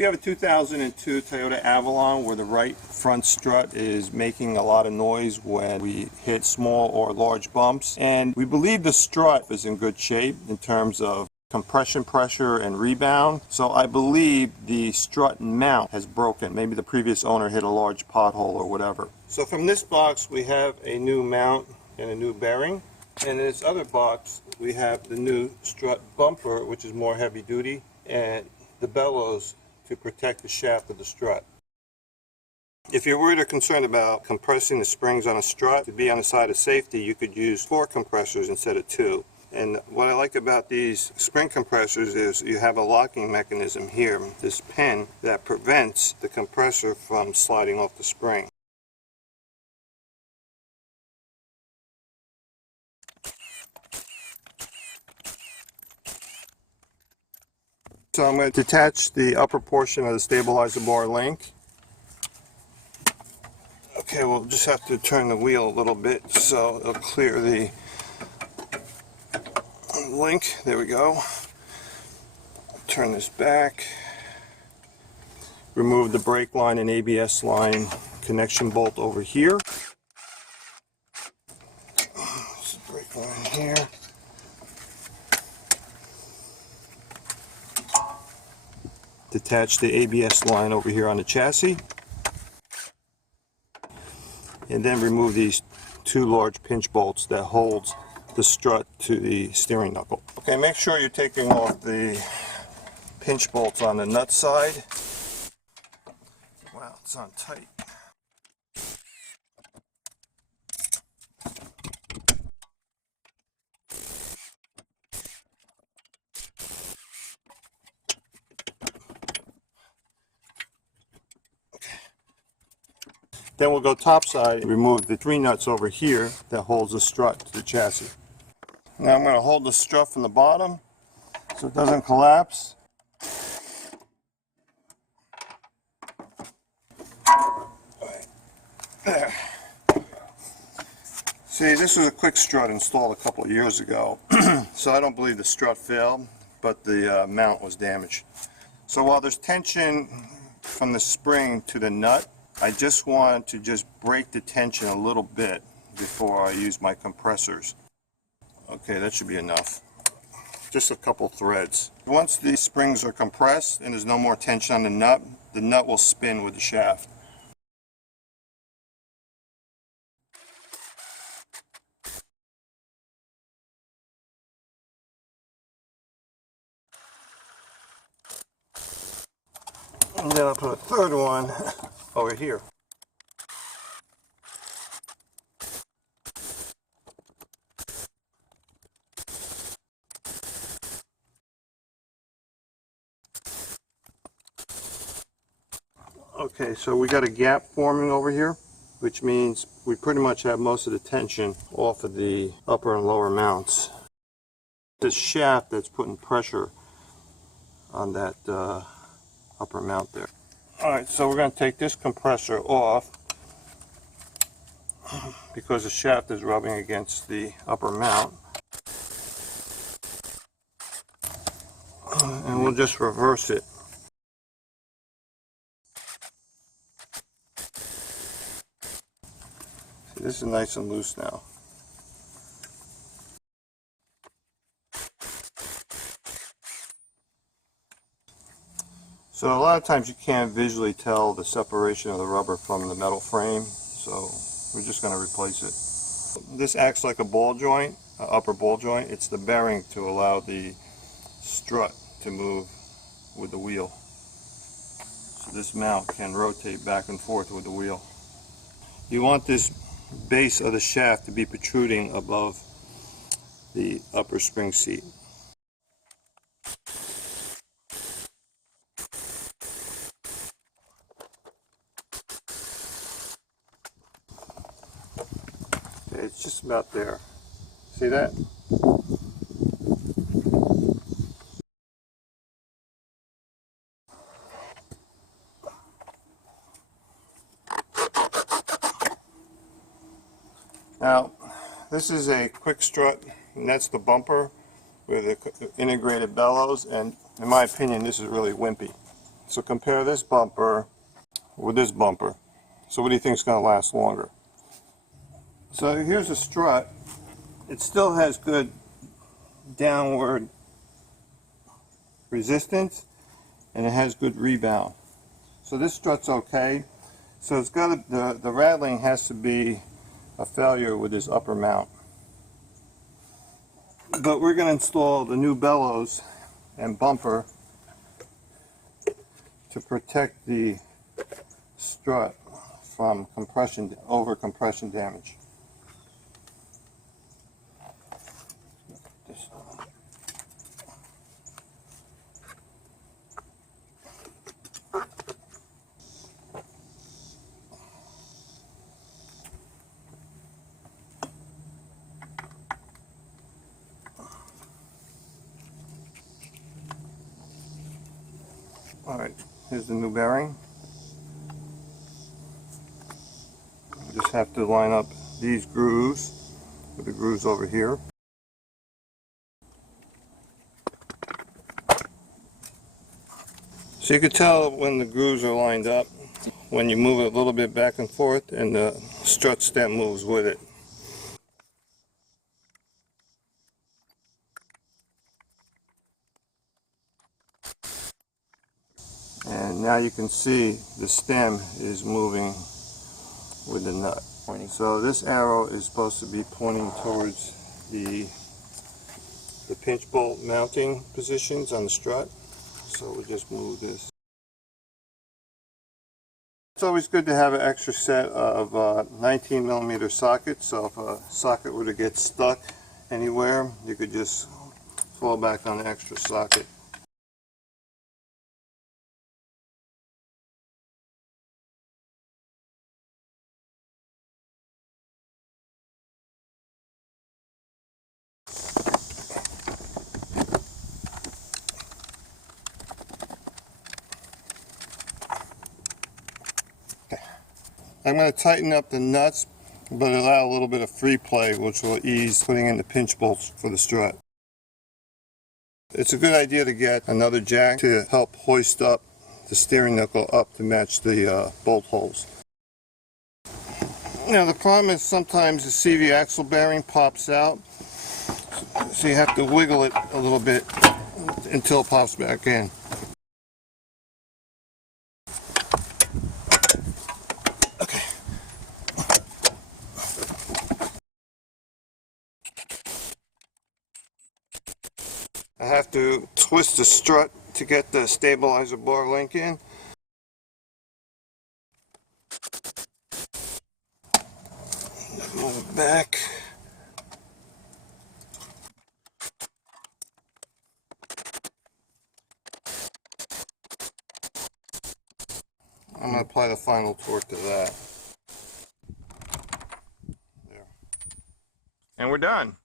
We have a 2002 Toyota Avalon where the right front strut is making a lot of noise when we hit small or large bumps, and we believe the strut is in good shape in terms of compression pressure and rebound. So I believe the strut mount has broken. Maybe the previous owner hit a large pothole or whatever. So from this box we have a new mount and a new bearing, and in this other box we have the new strut bumper, which is more heavy duty, and the bellows to protect the shaft of the strut. If you're worried or concerned about compressing the springs on a strut, to be on the side of safety, you could use 4 compressors instead of 2. And what I like about these spring compressors is you have a locking mechanism here, this pin, that prevents the compressor from sliding off the spring. So I'm going to detach the upper portion of the stabilizer bar link. Okay, we'll just have to turn the wheel a little bit so it'll clear the link. There we go. Turn this back. Remove the brake line and ABS line connection bolt over here. This brake line here. Detach the ABS line over here on the chassis, and then remove these 2 large pinch bolts that holds the strut to the steering knuckle. Okay, make sure you're taking off the pinch bolts on the nut side. Wow, it's on tight. Then we'll go top side and remove the 3 nuts over here that holds the strut to the chassis. Now I'm going to hold the strut from the bottom so it doesn't collapse. Right there. See, this was a quick strut installed a couple of years ago, so I don't believe the strut failed, but the mount was damaged. So while there's tension from the spring to the nut, I just want to break the tension a little bit before I use my compressors. Okay, that should be enough. Just a couple threads. Once the springs are compressed and there's no more tension on the nut will spin with the shaft. And then I'll put a third one over here. Okay, so we got a gap forming over here, which means we pretty much have most of the tension off of the upper and lower mounts. This shaft that's putting pressure on that upper mount there. Alright, so we're going to take this compressor off because the shaft is rubbing against the upper mount. And we'll just reverse it. See, this is nice and loose now. So a lot of times you can't visually tell the separation of the rubber from the metal frame, so we're just going to replace it. This acts like a ball joint, upper ball joint. It's the bearing to allow the strut to move with the wheel. So this mount can rotate back and forth with the wheel. You want this base of the shaft to be protruding above the upper spring seat. Okay, it's just about there. See that? Now, this is a quick strut, and that's the bumper with the integrated bellows, and in my opinion, this is really wimpy. So compare this bumper with this bumper. So what do you think is going to last longer? So here's a strut. It still has good downward resistance and it has good rebound. So this strut's okay. So it's got the rattling has to be a failure with this upper mount. But we're going to install the new bellows and bumper to protect the strut from over compression damage. Alright, here's the new bearing. You just have to line up these grooves with the grooves over here. So you can tell when the grooves are lined up when you move it a little bit back and forth and the strut stem moves with it. And now you can see the stem is moving with the nut. So this arrow is supposed to be pointing towards the pinch bolt mounting positions on the strut. So we'll just move this. It's always good to have an extra set of 19mm sockets, so if a socket were to get stuck anywhere, you could just fall back on the extra socket. I'm going to tighten up the nuts, but allow a little bit of free play, which will ease putting in the pinch bolts for the strut. It's a good idea to get another jack to help hoist up the steering knuckle up to match the bolt holes. Now the problem is sometimes the CV axle bearing pops out, so you have to wiggle it a little bit until it pops back in. I have to twist the strut to get the stabilizer bar link in. Move it back. I'm going to apply the final torque to that. There. And we're done.